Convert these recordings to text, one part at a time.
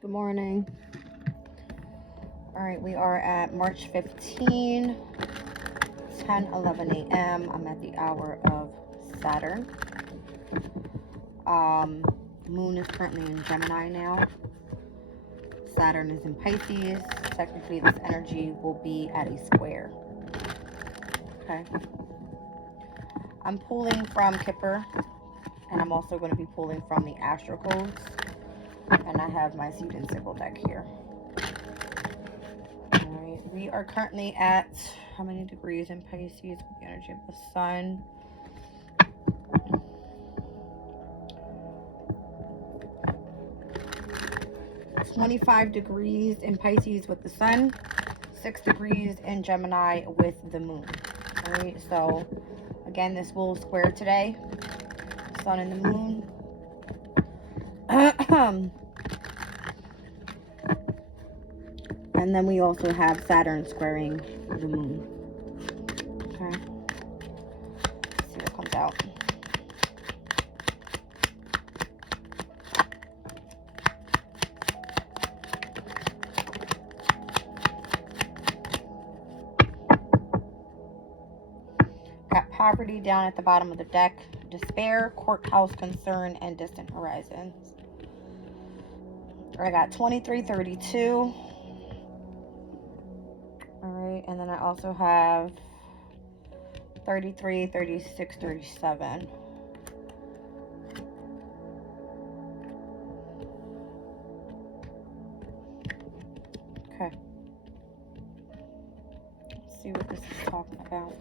Good morning. All right, we are at March 15, 10:11 a.m. I'm at the hour of Saturn. The moon is currently in Gemini now. Saturn is in Pisces. Technically, this energy will be at a square. Okay. I'm pulling from Kipper, and I'm also going to be pulling from the Astro Codes. And I have my seed and sickle deck here. Alright, we are currently at how many degrees in Pisces with the energy of the sun? It's 25 degrees in Pisces with the sun, 6 degrees in Gemini with the moon. Alright, so again, this will square today. Sun and the moon. And then we also have Saturn squaring the moon. Okay. Let's see what comes out. Got poverty down at the bottom of the deck. Despair, courthouse concern, and distant horizons. I got 2332. Alright, and then I also have 33, 36, 37. Okay. Let's see what this is talking about.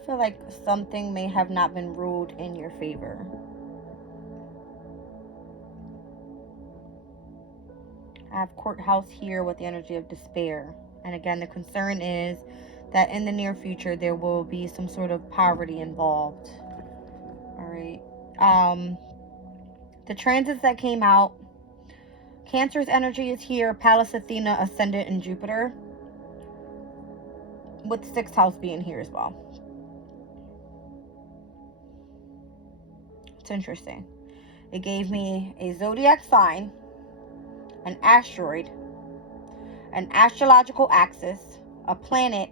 I feel like something may have not been ruled in your favor. I have courthouse here with the energy of despair. And again, the concern is that in the near future, there will be some sort of poverty involved. All right. The transits that came out, Cancer's energy is here, Pallas Athena, Ascendant, and Jupiter, with the 6th house being here as well. It's interesting. It gave me a zodiac sign, an asteroid, an astrological axis, a planet,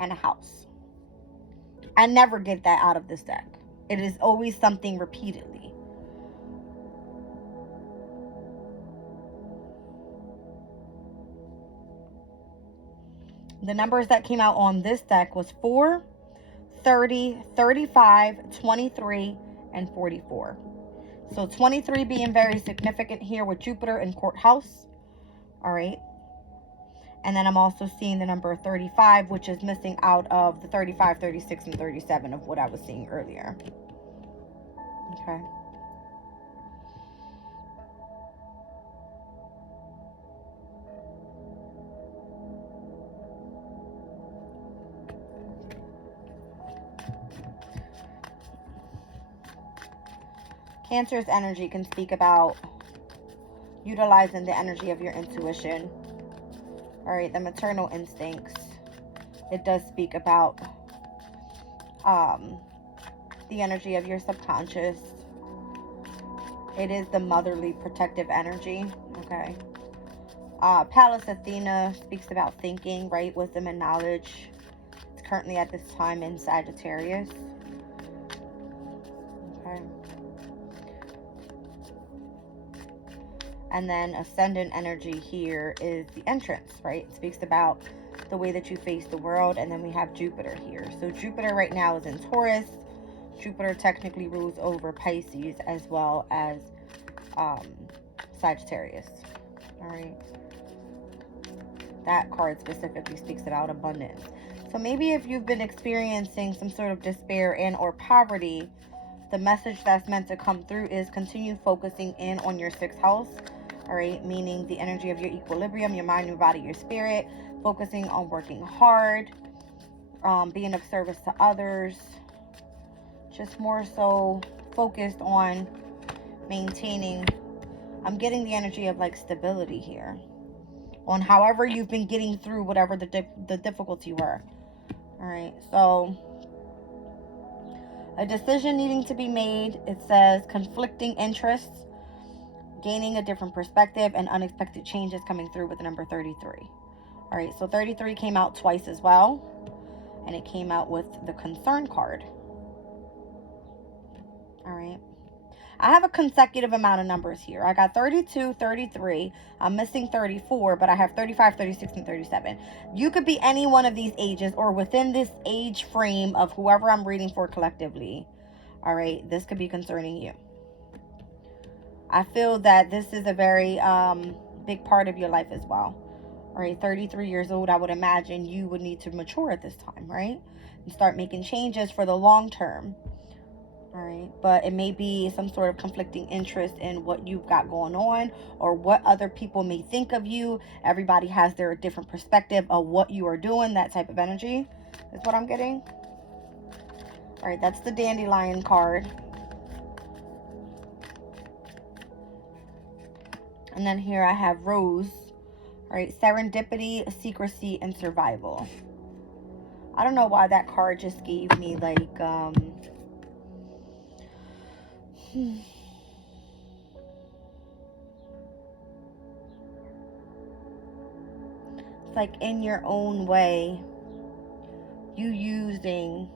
and a house. I never get that out of this deck. It is always something repeatedly. The numbers that came out on this deck was 4, 30, 35, 23, and 44. So 23 being very significant here with Jupiter and courthouse. All right. And then I'm also seeing the number 35, which is missing out of the 35, 36, and 37 of what I was seeing earlier. Okay. Cancer's energy can speak about utilizing the energy of your intuition. All right, the maternal instincts. It does speak about the energy of your subconscious. It is the motherly protective energy. Okay. Pallas Athena speaks about thinking, right? Wisdom and knowledge. It's currently at this time in Sagittarius. Okay. And then ascendant energy here is the entrance, right? It speaks about the way that you face the world. And then we have Jupiter here. So Jupiter right now is in Taurus. Jupiter technically rules over Pisces as well as Sagittarius. All right. That card specifically speaks about abundance. So maybe if you've been experiencing some sort of despair and or poverty, the message that's meant to come through is continue focusing in on your 6th house. All right, meaning the energy of your equilibrium, your mind, your body, your spirit, focusing on working hard, being of service to others, just more so focused on maintaining. I'm getting the energy of like stability here on however you've been getting through whatever the difficulty were. All right, so a decision needing to be made. It says conflicting interests, gaining a different perspective, and unexpected changes coming through with the number 33. All right, so 33 came out twice as well, and it came out with the concern card. All right, I have a consecutive amount of numbers here. I got 32, 33. I'm missing 34, but I have 35, 36, and 37. You could be any one of these ages or within this age frame of whoever I'm reading for collectively. All right, this could be concerning you. I feel that this is a very big part of your life as well. All right, 33 years old, I would imagine you would need to mature at this time, right? And start making changes for the long term. All right, but it may be some sort of conflicting interest in what you've got going on or what other people may think of you. Everybody has their different perspective of what you are doing. That type of energy is what I'm getting. All right, that's the dandelion card. And then here I have rose. All right, serendipity, secrecy, and survival. I don't know why that card just gave me like it's like in your own way, you using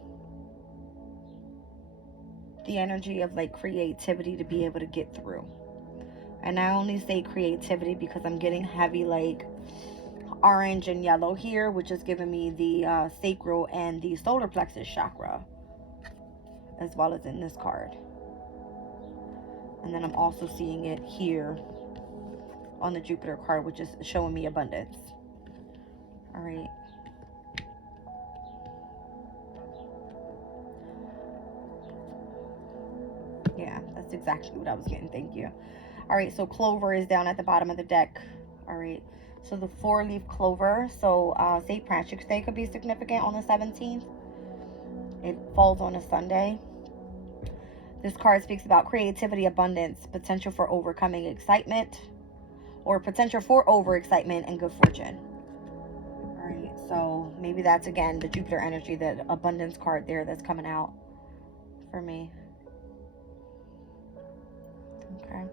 the energy of like creativity to be able to get through. And I only say creativity because I'm getting heavy like orange and yellow here, which is giving me the sacral and the solar plexus chakra, as well as in this card. And then I'm also seeing it here on the Jupiter card, which is showing me abundance. All right. Yeah, that's exactly what I was getting. Thank you. All right, so clover is down at the bottom of the deck. All right, so the 4-leaf clover. So St. Patrick's Day could be significant on the 17th. It falls on a Sunday. This card speaks about creativity, abundance, potential for overcoming excitement, or potential for overexcitement and good fortune. All right, so maybe that's again the Jupiter energy, the abundance card there that's coming out for me. Okay.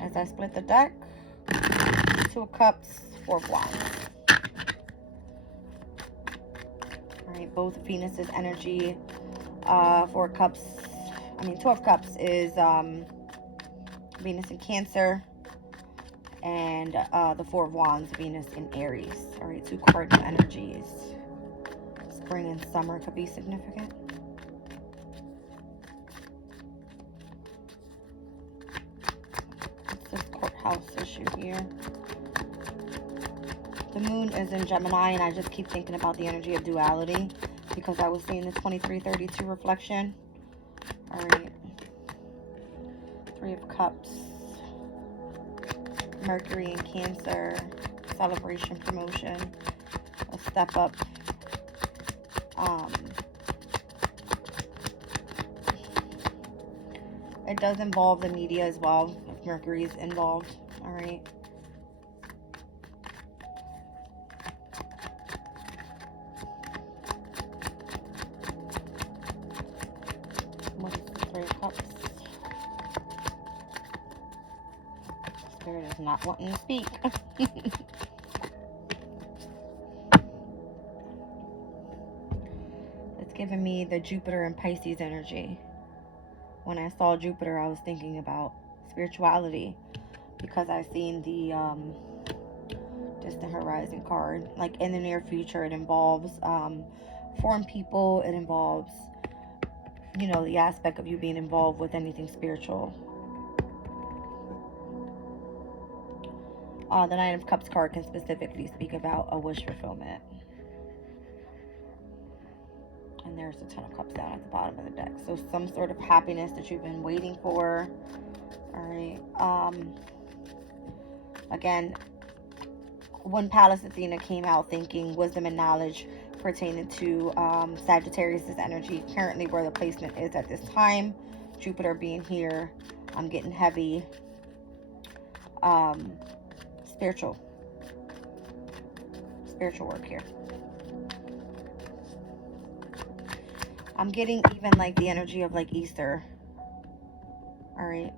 As I split the deck, 2 of Cups, 4 of Wands. All right, both Venus's energy. 4 Cups, 2 of Cups is Venus in Cancer, and the 4 of Wands, Venus in Aries. All right, 2 cardinal energies. Spring and summer could be significant. What's this courthouse issue here? The moon is in Gemini, and I just keep thinking about the energy of duality because I was seeing the 23-32 reflection. All right. 3 of Cups. Mercury in Cancer. Celebration, promotion. A step up. It does involve the media as well, if Mercury is involved. All right. What is the 3 of Cups? Spirit is not wanting to speak. It's giving me the Jupiter and Pisces energy. when I saw Jupiter, I was thinking about spirituality, because I seen the distant horizon card. Like in the near future, it involves foreign people. It involves, you know, the aspect of you being involved with anything spiritual. The Nine of Cups card can specifically speak about a wish fulfillment. And there's the Ten of Cups down at the bottom of the deck. So some sort of happiness that you've been waiting for. All right. Again, when Pallas Athena came out, thinking wisdom and knowledge pertaining to Sagittarius's energy, currently where the placement is at this time, Jupiter being here, I'm getting heavy spiritual work here. I'm getting even like the energy of like Easter. All right.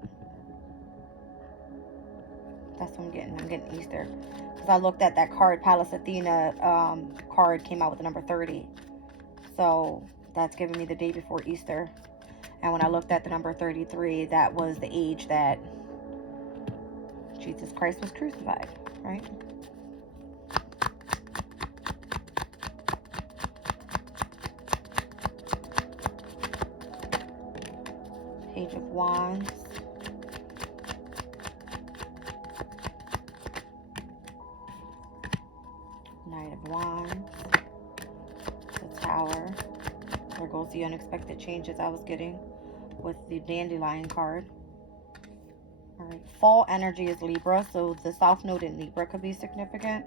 That's what I'm getting. I'm getting Easter. Because I looked at that card, Pallas Athena card came out with the number 30. So that's giving me the day before Easter. And when I looked at the number 33, that was the age that Jesus Christ was crucified, right? Page of Wands. Knight of Wands. The Tower. There goes the unexpected changes I was getting with the Dandelion card. All right, fall energy is Libra, so the South Node in Libra could be significant.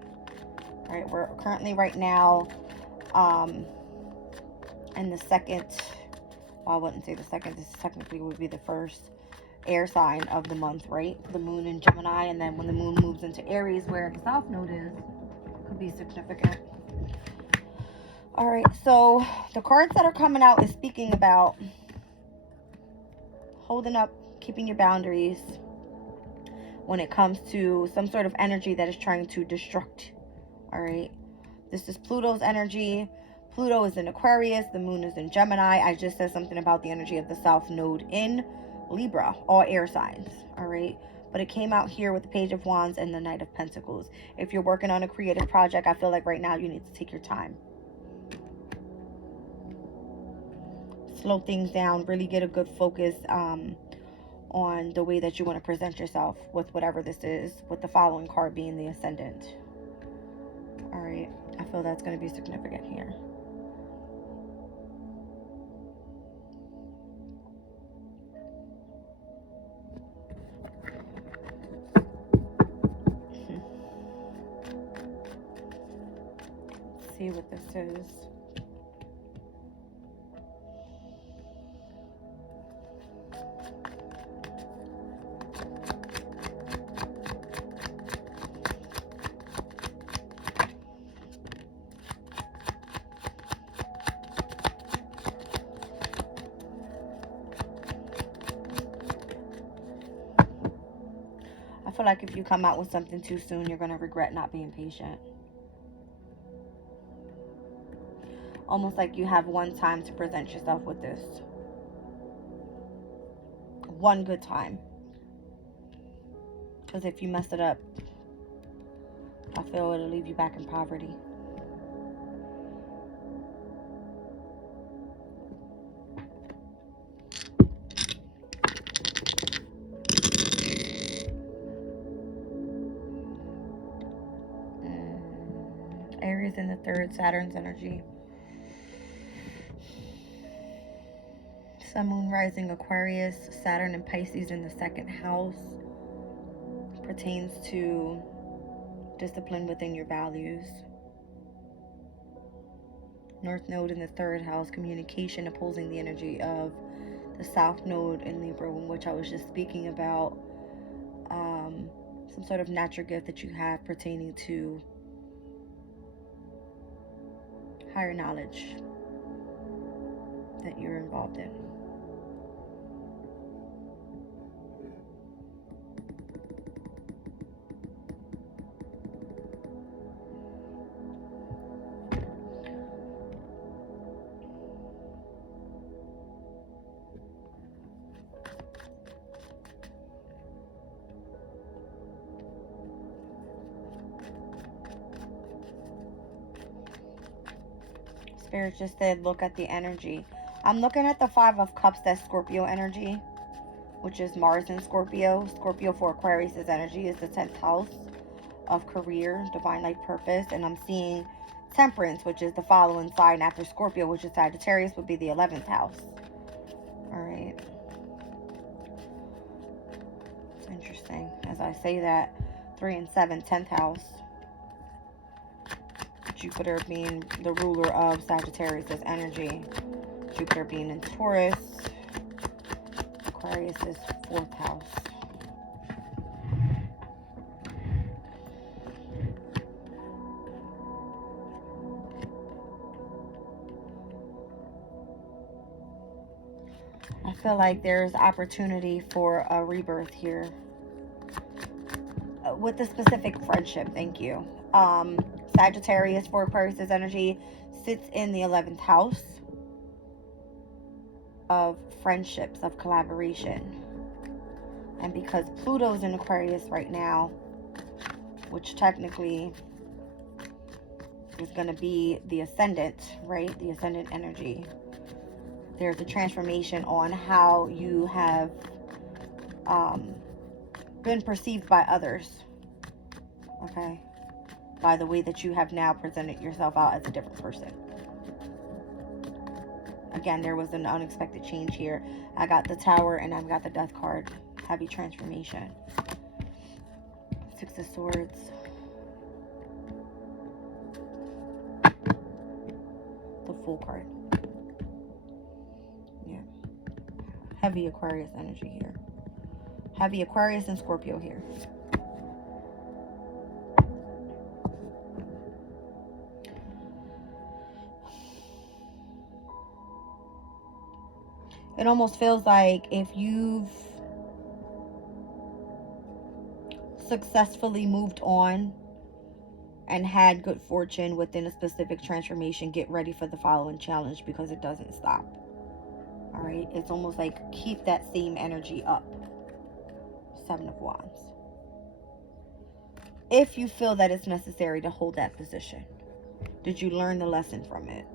All right, we're currently right now in the second, well, I wouldn't say the second, this technically would be the first air sign of the month, right? The moon in Gemini, and then when the moon moves into Aries, where the South Node is, could be significant. All right, so the cards that are coming out is speaking about holding up, keeping your boundaries when it comes to some sort of energy that is trying to destruct. All right, this is Pluto's energy. Pluto is in Aquarius, the moon is in Gemini. I just said something about the energy of the South Node in Libra, all air signs. All right, but it came out here with the Page of Wands and the Knight of Pentacles. If you're working on a creative project, I feel like right now you need to take your time. Slow things down, really get a good focus on the way that you want to present yourself with whatever this is, with the following card being the Ascendant. All right, I feel that's going to be significant here. Let's see what this is. I feel like if you come out with something too soon, you're going to regret not being patient. Almost like you have one time to present yourself with this. One good time. Because if you mess it up, I feel it'll leave you back in poverty. Aries in the third, Saturn's energy. Sun, Moon, Rising, Aquarius, Saturn and Pisces in the second house. Pertains to discipline within your values. North Node in the third house, communication, opposing the energy of the South Node in Libra, in which I was just speaking about some sort of natural gift that you have pertaining to higher knowledge that you're involved in. Spirit just said, look at the energy. I'm looking at the 5 of Cups, that's Scorpio energy, which is Mars in Scorpio. Scorpio for Aquarius' energy is the 10th house of career, divine life purpose. And I'm seeing Temperance, which is the following sign after Scorpio, which is Sagittarius, would be the 11th house. All right. It's interesting. As I say that, 3 and 7, 10th house. Jupiter being the ruler of Sagittarius' energy. Jupiter being in Taurus. Aquarius is 4th house. I feel like there's opportunity for a rebirth here. With the specific friendship, thank you. Sagittarius for Aquarius' energy sits in the 11th house of friendships, of collaboration. And because Pluto's in Aquarius right now, which technically is going to be the ascendant, right? The ascendant energy. There's a transformation on how you have been perceived by others. Okay? By the way that you have now presented yourself out as a different person. Again, there was an unexpected change here. I got the Tower and I've got the Death card. Heavy transformation. 6 of Swords. The Fool card. Yeah. Heavy Aquarius energy here. Heavy Aquarius and Scorpio here. It almost feels like if you've successfully moved on and had good fortune within a specific transformation, get ready for the following challenge because it doesn't stop. All right, it's almost like keep that same energy up. 7 of Wands. If you feel that it's necessary to hold that position, did you learn the lesson from it?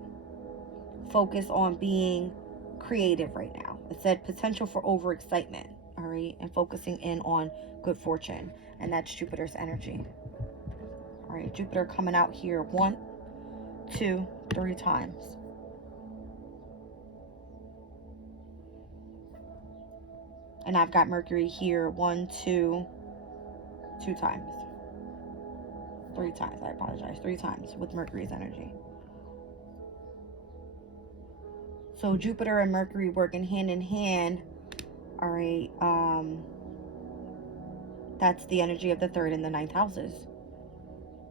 Focus on being creative right now. It said potential for overexcitement. All right, and focusing in on good fortune, and that's Jupiter's energy. All right, Jupiter coming out here 1, 2, 3 times. And I've got Mercury here 1, 2 times. 3 times, I apologize. 3 times with Mercury's energy. So Jupiter and Mercury working hand in hand. All right. That's the energy of the 3rd and the 9th houses.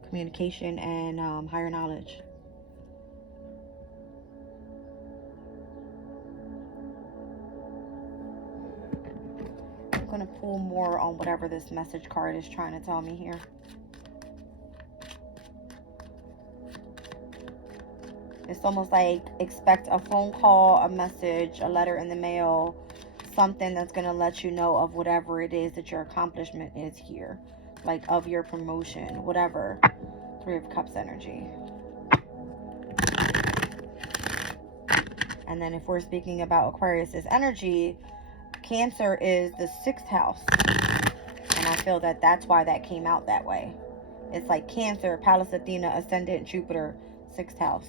Communication and higher knowledge. I'm going to pull more on whatever this message card is trying to tell me here. It's almost like expect a phone call, a message, a letter in the mail, something that's going to let you know of whatever it is that your accomplishment is here. Like of your promotion, whatever. 3 of Cups energy. And then if we're speaking about Aquarius's energy, Cancer is the 6th house. And I feel that that's why that came out that way. It's like Cancer, Pallas Athena, Ascendant, Jupiter, 6th house.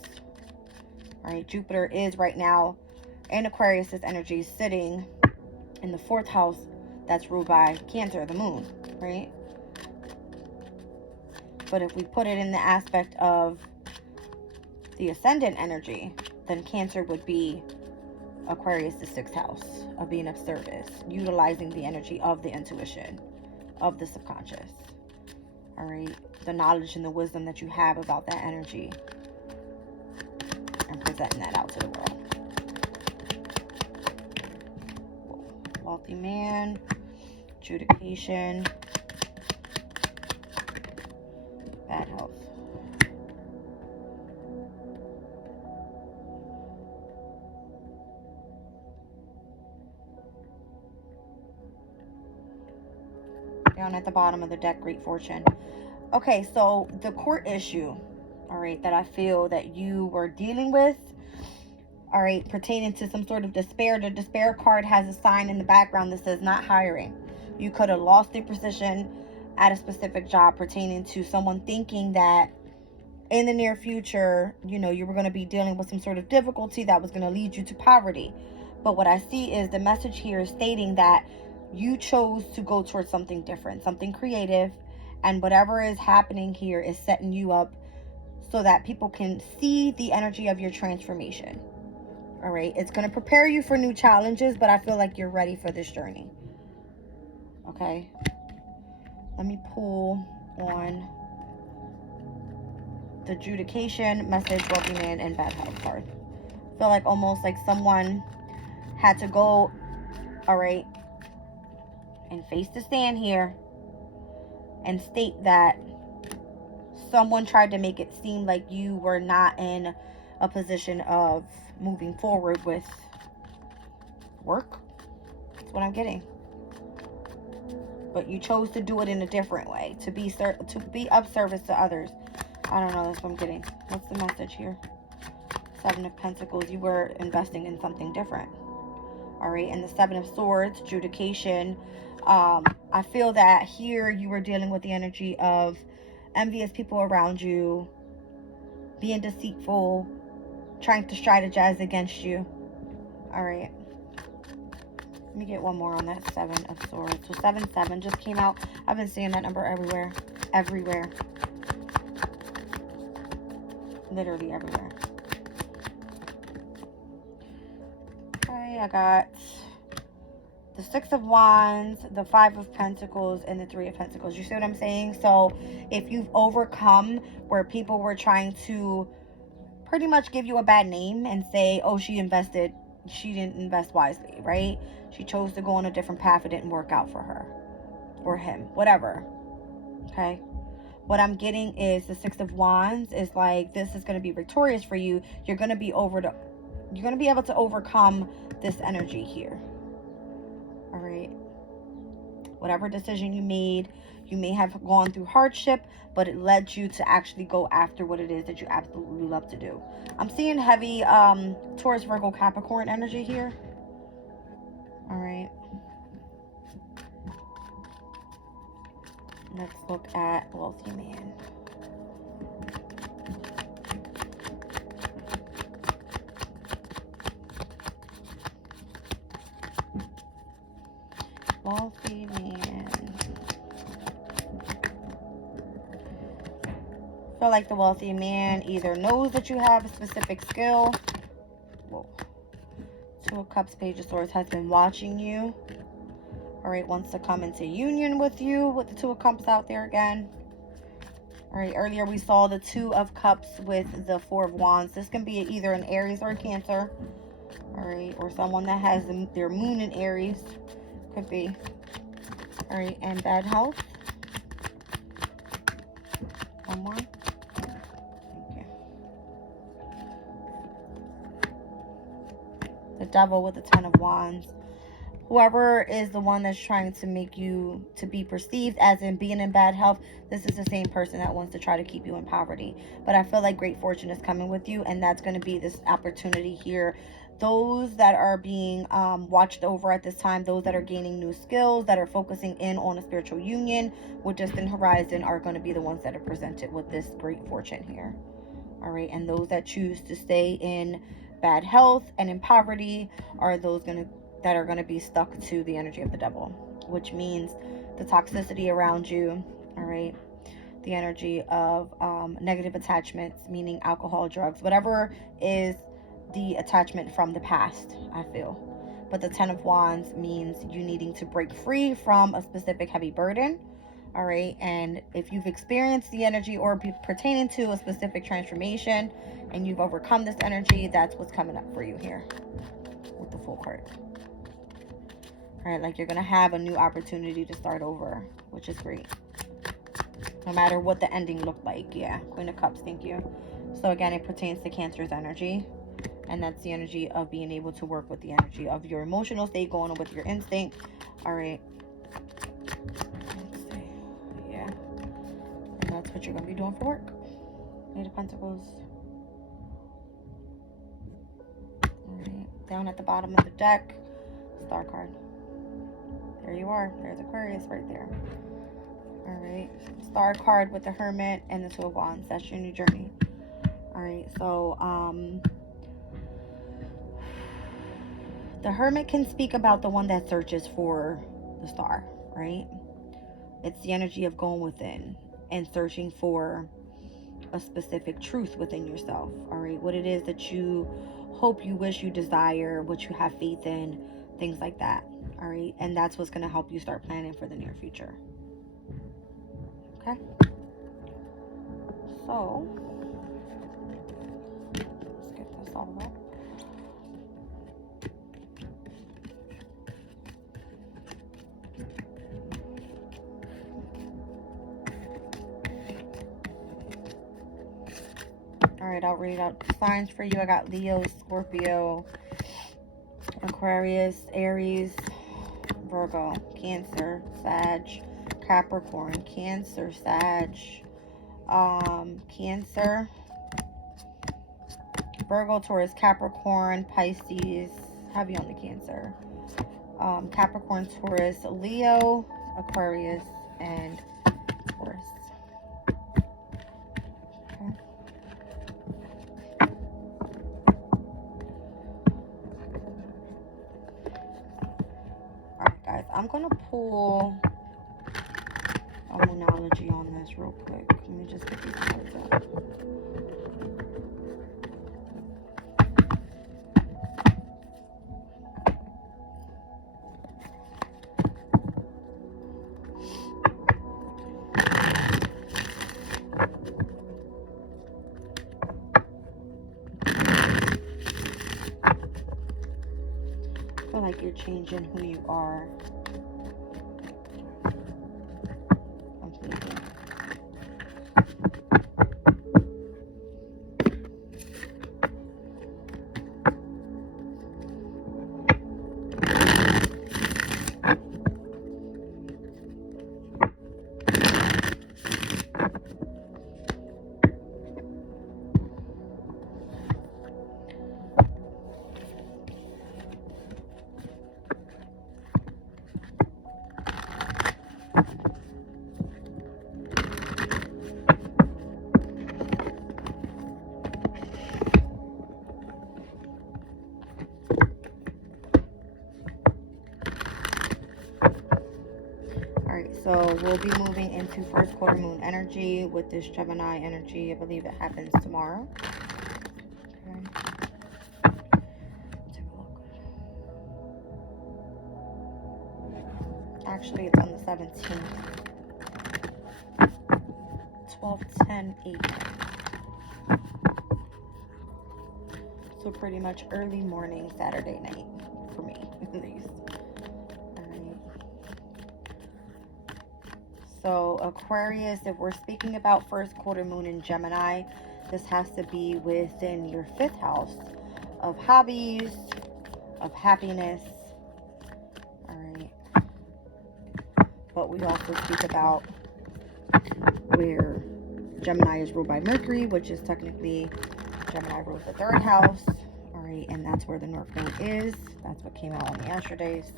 All right, Jupiter is right now in Aquarius's energy sitting in the 4th house that's ruled by Cancer, the moon, right? But if we put it in the aspect of the ascendant energy, then Cancer would be Aquarius, the 6th house of being of service, utilizing the energy of the intuition, of the subconscious. All right, the knowledge and the wisdom that you have about that energy, and presenting that out to the world. Wealthy man, adjudication, bad health. Down at the bottom of the deck, great fortune. Okay, so the court issue, all right, that I feel that you were dealing with, all right, pertaining to some sort of despair. The despair card has a sign in the background that says not hiring. You could have lost a position at a specific job, pertaining to someone thinking that in the near future, you know, you were going to be dealing with some sort of difficulty that was going to lead you to poverty. But what I see is the message here is stating that you chose to go towards something different, something creative, and whatever is happening here is setting you up so that people can see the energy of your transformation. All right, it's going to prepare you for new challenges, but I feel like you're ready for this journey. Okay, let me pull on the adjudication, message, wealthy man, and bad health card. I feel like almost like someone had to go, all right, and face the stand here and state that someone tried to make it seem like you were not in a position of moving forward with work. That's what I'm getting. But you chose to do it in a different way, to be of service to others. I don't know, that's what I'm getting. What's the message here? 7 of Pentacles, you were investing in something different. All right, and the 7 of Swords, adjudication. I feel that here you were dealing with the energy of envious people around you, being deceitful, trying to strategize against you. All right. Let me get one more on that 7 of Swords. So 7-7 just came out. I've been seeing that number everywhere. Everywhere. Literally everywhere. Okay, I got the 6 of Wands, the 5 of Pentacles, and the 3 of Pentacles. You see what I'm saying? So if you've overcome where people were trying to pretty much give you a bad name and say, oh, she didn't invest wisely, right? She chose to go on a different path. It didn't work out for her or him, whatever. Okay. What I'm getting is the 6 of Wands is like, this is going to be victorious for you. You're going to be able to overcome this energy here. All right. Whatever decision you made, you may have gone through hardship, but it led you to actually go after what it is that you absolutely love to do. I'm seeing heavy Taurus, Virgo, Capricorn energy here. All right. Let's look at wealthy man. Wealthy man. I feel like the wealthy man either knows that you have a specific skill. Whoa. 2 of Cups, Page of Swords, has been watching you. All right, wants to come into union with you with the 2 of Cups out there again. All right, earlier we saw the 2 of Cups with the 4 of Wands. This can be either an Aries or a Cancer. All right, or someone that has their moon in Aries. Could be. All right, and bad health. One more. Thank you. The Devil with the 10 of Wands. Whoever is the one that's trying to make you to be perceived as in being in bad health, this is the same person that wants to try to keep you in poverty. But I feel like great fortune is coming with you, and that's going to be this opportunity here. Those that are being watched over at this time, those that are gaining new skills, that are focusing in on a spiritual union with distant horizon, are going to be the ones that are presented with this great fortune here. All right, and those that choose to stay in bad health and in poverty are those that are going to be stuck to the energy of the Devil, which means the toxicity around you. All right, the energy of negative attachments, meaning alcohol, drugs, whatever is the attachment from the past, I feel. But the 10 of Wands means you needing to break free from a specific heavy burden. All right, and if you've experienced the energy or pertaining to a specific transformation and you've overcome this energy, that's what's coming up for you here with the Fool card. All right, like you're gonna have a new opportunity to start over, which is great, no matter what the ending looked like. Yeah, Queen of Cups, thank you. So again, it pertains to Cancer's energy, and that's the energy of being able to work with the energy of your emotional state, going on with your instinct. All right, let's see. Yeah, and that's what you're gonna be doing for work. Eight of Pentacles. Alright, down at the bottom of the deck, Star card. There you are. There's Aquarius right there. Alright, Star card with the Hermit and the Two of Wands. That's your new journey. Alright, so, the Hermit can speak about the one that searches for the star, right? It's the energy of going within and searching for a specific truth within yourself, all right? What it is that you hope, you wish, you desire, what you have faith in, things like that, all right? And that's what's going to help you start planning for the near future. Okay? So, let's get this all up. All right, I'll read out the signs for you. I got Leo, Scorpio, Aquarius, Aries, Virgo, Cancer, Sag, Capricorn, Cancer, Sag, Cancer, Virgo, Taurus, Capricorn, Pisces, heavy on the Cancer, Capricorn, Taurus, Leo, Aquarius, and Taurus. I'm going to pull a moonology on this real quick. Let me just get these cards out. I feel like you're changing who you are. So we'll be moving into first quarter moon energy with this Gemini energy. I believe it happens tomorrow. Okay. Take a look. Actually, it's on the 17th. 12/10/8. So pretty much early morning Saturday night for me, at least. So Aquarius, if we're speaking about first quarter moon in Gemini, this has to be within your 5th house of hobbies, of happiness. All right. But we also speak about where Gemini is ruled by Mercury, which is technically Gemini rules the 3rd house. All right. And that's where the North Node is. That's what came out on the Astro Days.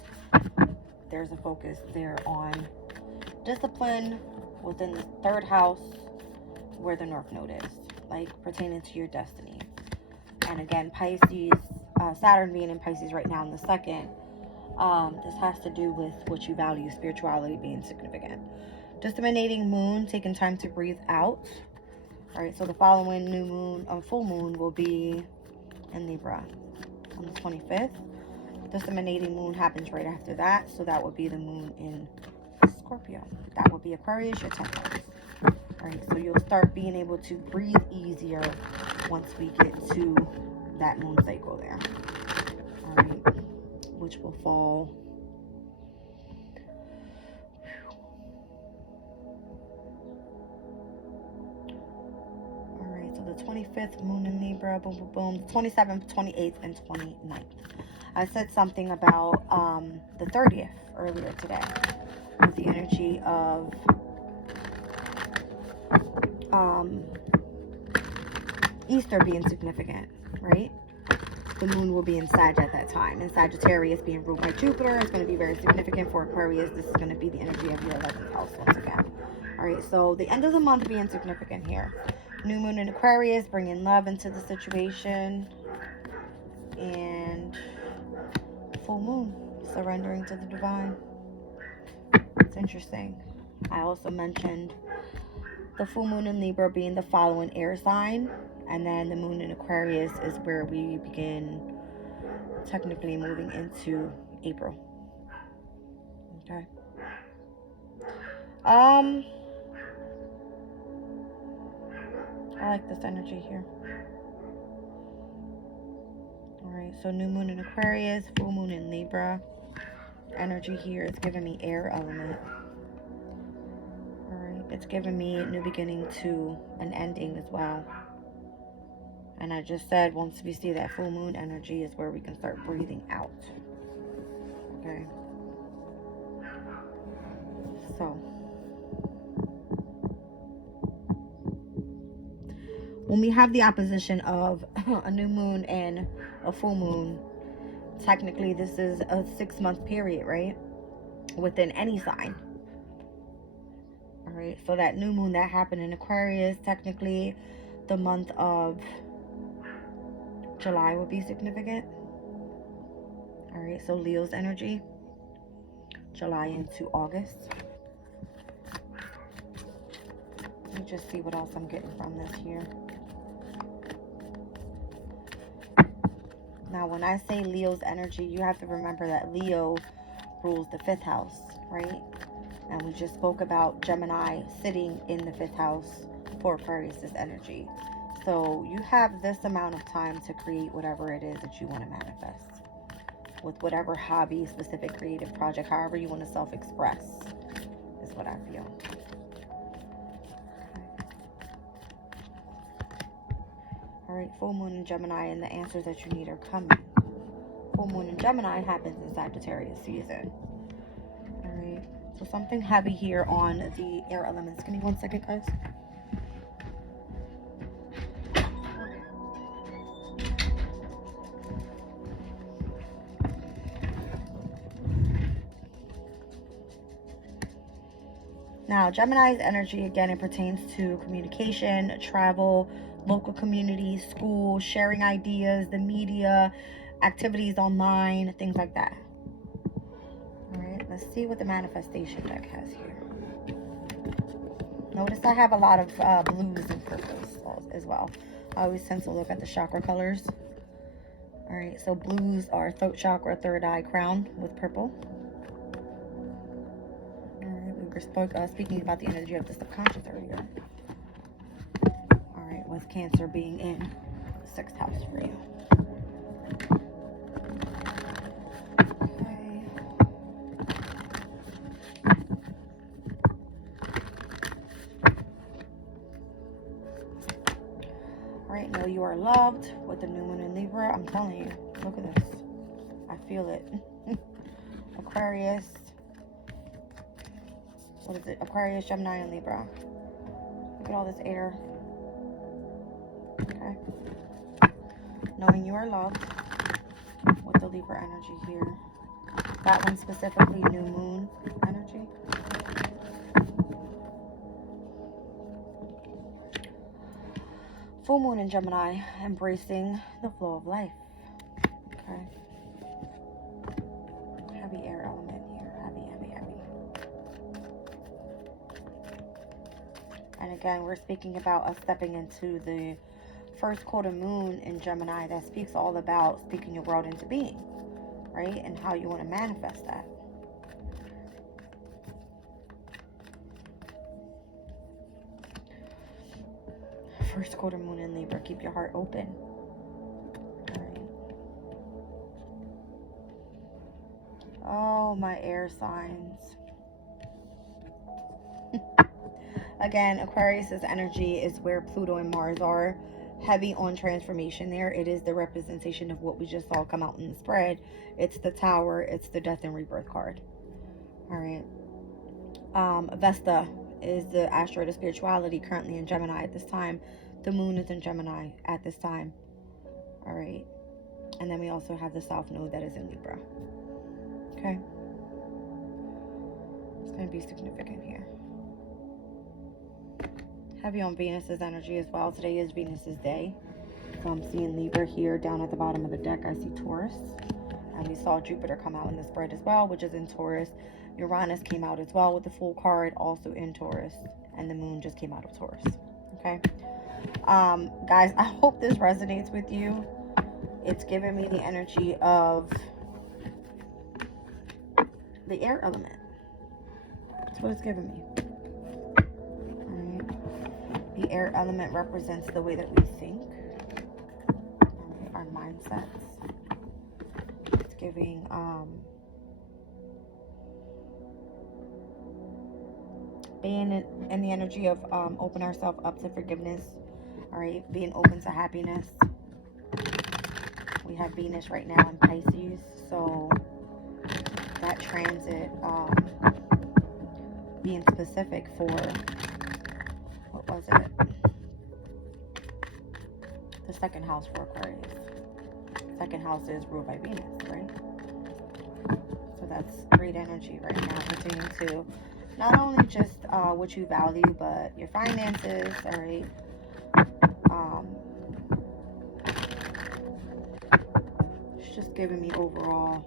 There's a focus there on discipline within the 3rd house where the North Node is, like pertaining to your destiny. And again, Pisces, Saturn being in Pisces right now in the 2nd, this has to do with what you value, spirituality being significant. Disseminating moon, taking time to breathe out. All right, so the following new moon, full moon will be in Libra on the 25th. Disseminating moon happens right after that, so that would be the moon in Scorpio. That will be Aquarius, your 10th house. Alright, so you'll start being able to breathe easier once we get to that moon cycle there. Alright, which will fall. Alright, so the 25th moon in Libra, boom, boom, boom. The 27th, 28th, and 29th. I said something about the 30th earlier today. With the energy of Easter being significant, right? The moon will be in Sag at that time. And Sagittarius being ruled by Jupiter is going to be very significant for Aquarius. This is going to be the energy of your 11th house once again. All right, so the end of the month being significant here. New moon in Aquarius, bringing love into the situation. And full moon, surrendering to the divine. It's interesting. I also mentioned the full moon in Libra being the following air sign. And then the moon in Aquarius is where we begin technically moving into April. Okay. I like this energy here. Alright, so new moon in Aquarius, full moon in Libra. Energy here is giving me air element. Alright, it's giving me new beginning to an ending as well. And I just said once we see that full moon energy is where we can start breathing out. Okay. So when we have the opposition of a new moon and a full moon, technically this is a 6-month period, right? Within any sign. All right, so that new moon that happened in Aquarius, technically the month of July would be significant. All right, so Leo's energy, July into August. Let me just see what else I'm getting from this here. Now, when I say Leo's energy, you have to remember that Leo rules the 5th house, right? And we just spoke about Gemini sitting in the 5th house for Aquarius' energy. So you have this amount of time to create whatever it is that you want to manifest. With whatever hobby, specific creative project, however you want to self-express, is what I feel. Alright, full moon in Gemini, and the answers that you need are coming. Full moon in Gemini happens in Sagittarius season. Alright, so something heavy here on the air elements. Give me 1 second, guys. Now, Gemini's energy, again, it pertains to communication, travel, local communities, school, sharing ideas, the media, activities online, things like that. All right, let's see what the manifestation deck has here. Notice I have a lot of blues and purples as well. I always tend to look at the chakra colors. All right, so blues are throat chakra, third eye, crown with purple. We were speaking about the energy of the subconscious earlier. All right, with Cancer being in the 6th house for you. Okay. All right, know you are loved with the new moon in Libra. I'm telling you, look at this. I feel it. Aquarius. What is it? Aquarius, Gemini, and Libra. Look at all this air. Okay. Knowing you are loved with the Libra energy here. That one specifically, new moon energy. Full moon in Gemini, embracing the flow of life. Okay. Heavy air element here. Heavy, heavy, heavy. And again, we're speaking about us stepping into the first quarter moon in Gemini that speaks all about speaking your world into being, right? And how you want to manifest that. First quarter moon in Libra, keep your heart open. All right. Oh, my air signs. Again, Aquarius's energy is where Pluto and Mars are. Heavy on transformation there. It is the representation of what we just saw come out in the spread. It's the Tower. It's the Death and Rebirth card. All right. Vesta is the asteroid of spirituality, currently in Gemini at this time. the moon is in Gemini at this time. All right. And then we also have the South Node that is in Libra. Okay. It's going to be significant here. Heavy on Venus's energy as well. Today is Venus's day. So I'm seeing Libra here. Down at the bottom of the deck, I see Taurus. And we saw Jupiter come out in the spread as well, which is in Taurus. Uranus came out as well with the full card, also in Taurus. And the moon just came out of Taurus. Okay. Guys, I hope this resonates with you. It's giving me the energy of the air element. That's what it's giving me. Alright. The air element represents the way that we think. Our mindsets. It's giving being in the energy of open ourselves up to forgiveness. Alright, being open to happiness. We have Venus right now in Pisces, so that transit being specific for, what was it? The second house for Aquarius. Second house is ruled by Venus, right? So that's great energy right now pertaining to not only just what you value, but your finances, all right? It's just giving me overall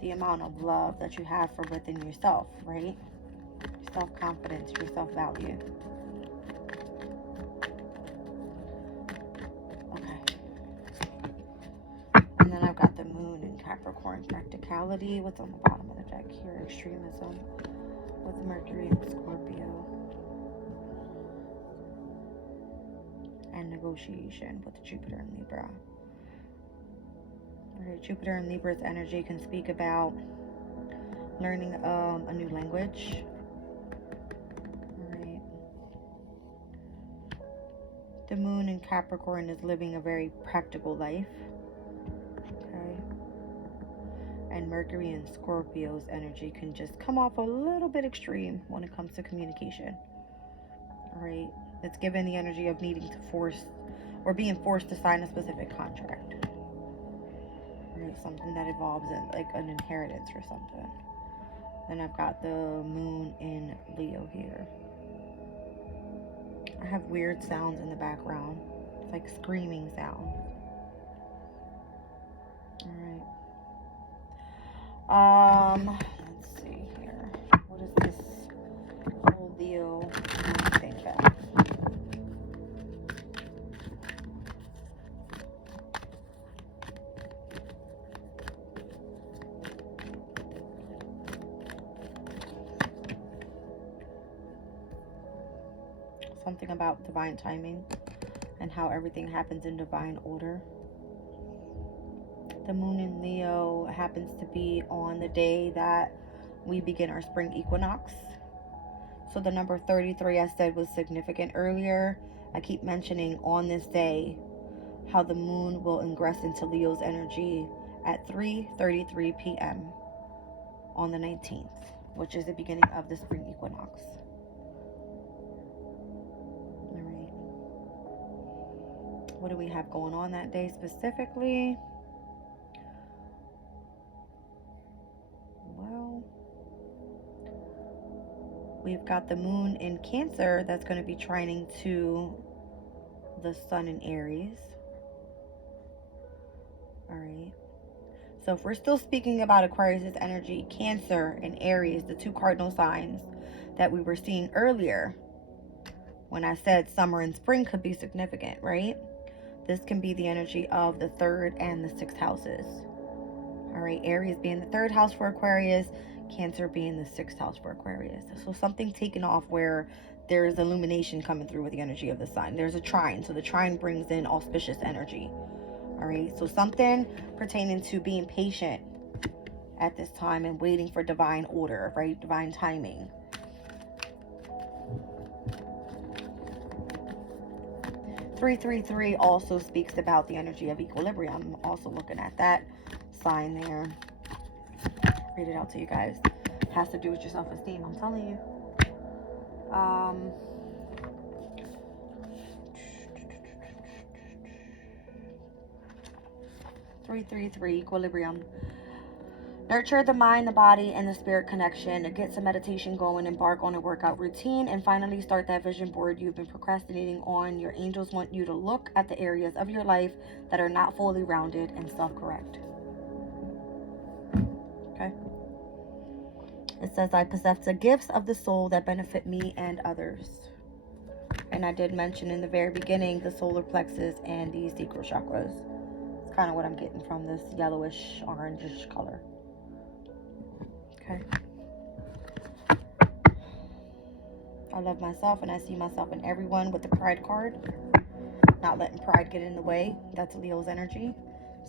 the amount of love that you have for within yourself, right? Your self-confidence, your self-value. Okay. And then I've got the moon in Capricorn, practicality. What's on the bottom of the deck here? Extremism with Mercury and Scorpio. And negotiation with Jupiter and Libra. Alright, Jupiter and Libra's energy can speak about learning a new language. Alright. The moon in Capricorn is living a very practical life. Okay. And Mercury and Scorpio's energy can just come off a little bit extreme when it comes to communication. Alright. It's given the energy of needing to force or being forced to sign a specific contract. Right, something that evolves in like an inheritance or something. Then I've got the moon in Leo here. I have weird sounds in the background. It's like screaming sounds. Alright. Let's see here. What is this whole Leo thing about? Something about divine timing and how everything happens in divine order. The moon in Leo happens to be on the day that we begin our spring equinox. So the number 33 I said was significant earlier. I keep mentioning on this day how the moon will ingress into Leo's energy at 3:33 p.m. on the 19th, which is the beginning of the spring equinox. What do we have going on that day specifically? Well, we've got the moon in Cancer that's going to be trining to the sun in Aries. All right. So if we're still speaking about Aquarius' energy, Cancer and Aries, the two cardinal signs that we were seeing earlier when I said summer and spring could be significant, right? This can be the energy of the 3rd and the 6th houses. All right, Aries being the 3rd house for Aquarius, Cancer being the 6th house for Aquarius. So something taken off where there's illumination coming through with the energy of the sun. There's a trine, so the trine brings in auspicious energy. All right, so something pertaining to being patient at this time and waiting for divine order, right? Divine timing. (333) also speaks about the energy of equilibrium. I'm also looking at that sign there. Read it out to you guys. It has to do with your self-esteem, I'm telling you. 333, equilibrium. Nurture the mind, the body, and the spirit connection. Get some meditation going, embark on a workout routine, and finally start that vision board you've been procrastinating on. Your angels want you to look at the areas of your life that are not fully rounded and self-correct. Okay. It says, I possess the gifts of the soul that benefit me and others. And I did mention in the very beginning the solar plexus and the sacral chakras. It's kind of what I'm getting from this yellowish, orangish color. Okay. I love myself and I see myself in everyone with the pride card. Not letting pride get in the way. That's Leo's energy.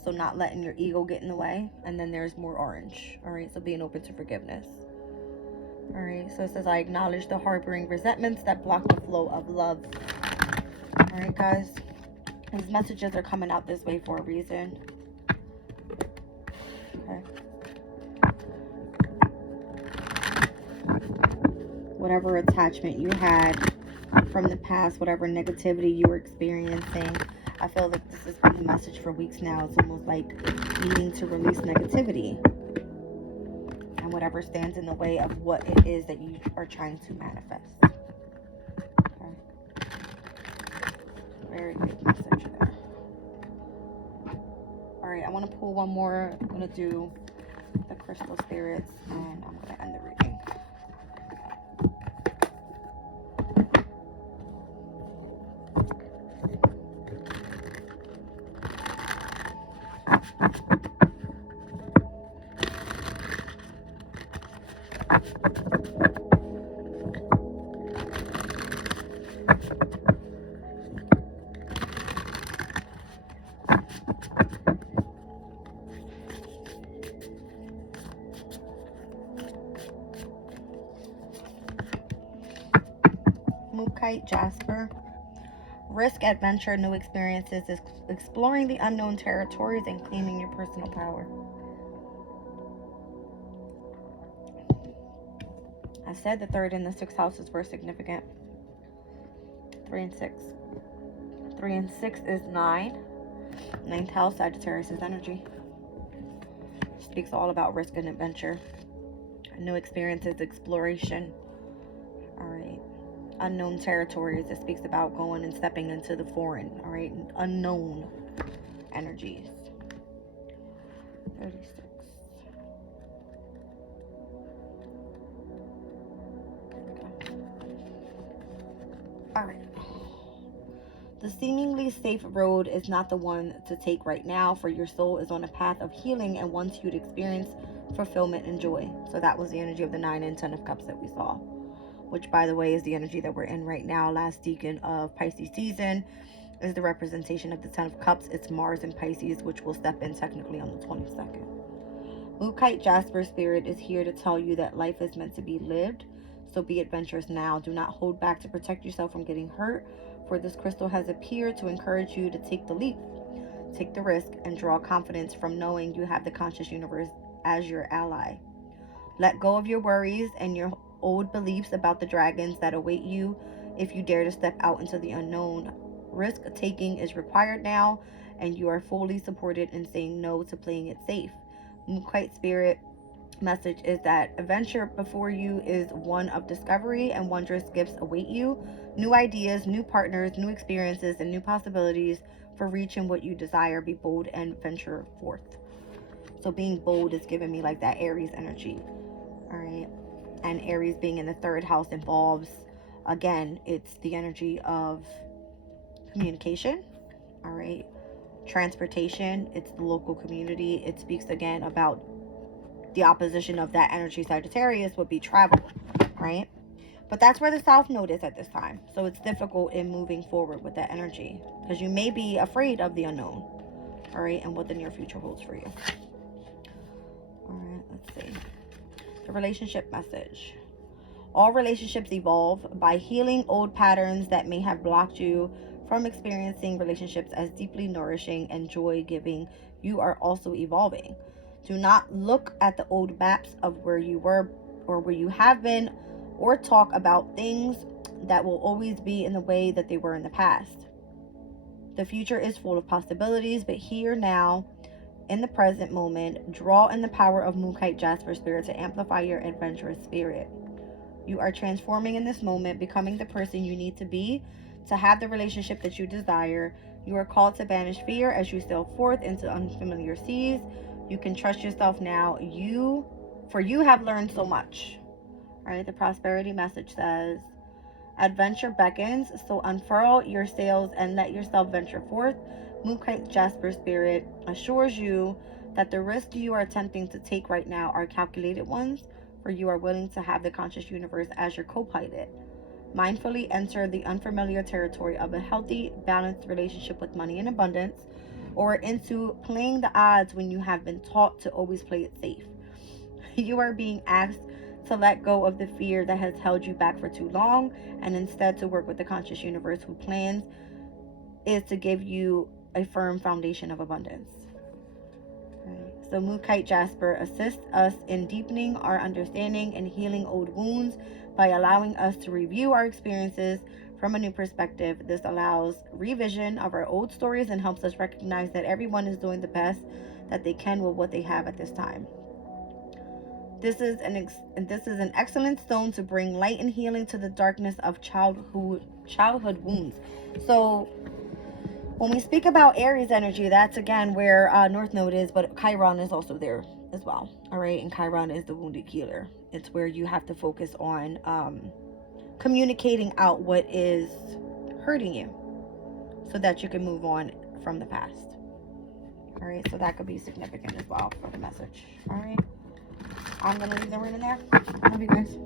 So not letting your ego get in the way. And then there's more orange. All right. So being open to forgiveness. All right. So it says, I acknowledge the harboring resentments that block the flow of love. All right, guys. These messages are coming out this way for a reason. Okay. Whatever attachment you had from the past, whatever negativity you were experiencing, I feel that this has been the message for weeks now. It's almost like needing to release negativity and whatever stands in the way of what it is that you are trying to manifest. Okay. Very good message there. All right, I want to pull one more. I'm going to do the crystal spirits and I'm going to end the reading. Mookite Jasper. Risk, adventure, new experiences, exploring the unknown territories, and claiming your personal power. I said the 3rd and the 6th houses were significant. 3 and 6. 3 and 6 is 9. 9th house, Sagittarius is energy. Speaks all about risk and adventure. New experiences, exploration. All right. Unknown territories. It speaks about going and stepping into the foreign. All right. Unknown energies. 36. Okay. All right. The seemingly safe road is not the one to take right now, for your soul is on a path of healing and wants you to experience fulfillment and joy. So that was the energy of the 9 and 10 of cups that we saw, which, by the way, is the energy that we're in right now. Last decan of Pisces season is the representation of the 10 of cups. It's Mars in Pisces, which will step in technically on the 22nd. Mookite Jasper spirit is here to tell you that life is meant to be lived, so be adventurous now. Do not hold back to protect yourself from getting hurt, for this crystal has appeared to encourage you to take the leap, take the risk, and draw confidence from knowing you have the conscious universe as your ally. Let go of your worries and your old beliefs about the dragons that await you if you dare to step out into the unknown. Risk taking is required now, and you are fully supported in saying no to playing it safe. Mookite spirit message is that adventure before you is one of discovery, and wondrous gifts await you. New ideas, new partners, new experiences, and new possibilities for reaching what you desire. Be bold and venture forth. So being bold is giving me like that Aries energy. All right. And Aries being in the 3rd house involves, again, it's the energy of communication. All right. Transportation. It's the local community. It speaks again about the opposition of that energy. Sagittarius would be travel, right? But that's where the South Node is at this time. So it's difficult in moving forward with that energy because you may be afraid of the unknown. All right. And what the near future holds for you. All right. Let's see. The relationship message. All relationships evolve. By healing old patterns that may have blocked you from experiencing relationships as deeply nourishing and joy-giving, you are also evolving. Do not look at the old maps of where you were or where you have been, or talk about things that will always be in the way that they were in the past. The future is full of possibilities, but here now, in the present moment. Draw in the power of Moonkite Jasper Spirit to amplify your adventurous spirit. You are transforming in this moment, becoming the person you need to be to have the relationship that you desire. You are called to banish fear as you sail forth into unfamiliar seas. You can trust yourself now. You have learned so much. All right, the prosperity message says, adventure beckons, so unfurl your sails and let yourself venture forth. Moonkite Jasper Spirit assures you that the risks you are attempting to take right now are calculated ones, for you are willing to have the conscious universe as your co-pilot. Mindfully enter the unfamiliar territory of a healthy, balanced relationship with money and abundance, or into playing the odds when you have been taught to always play it safe. You are being asked to let go of the fear that has held you back for too long, and instead to work with the conscious universe, whose plans is to give you a firm foundation of abundance. Right. So Moonkite Jasper assists us in deepening our understanding and healing old wounds by allowing us to review our experiences from a new perspective. This allows revision of our old stories and helps us recognize that everyone is doing the best that they can with what they have at this time. This is an excellent stone to bring light and healing to the darkness of childhood wounds. So when we speak about Aries energy, that's again where North Node is, but Chiron is also there as well. All right, and Chiron is the wounded healer. It's where you have to focus on communicating out what is hurting you, so that you can move on from the past. All right, so that could be significant as well for the message. All right, I'm gonna leave the reading there. Love you guys.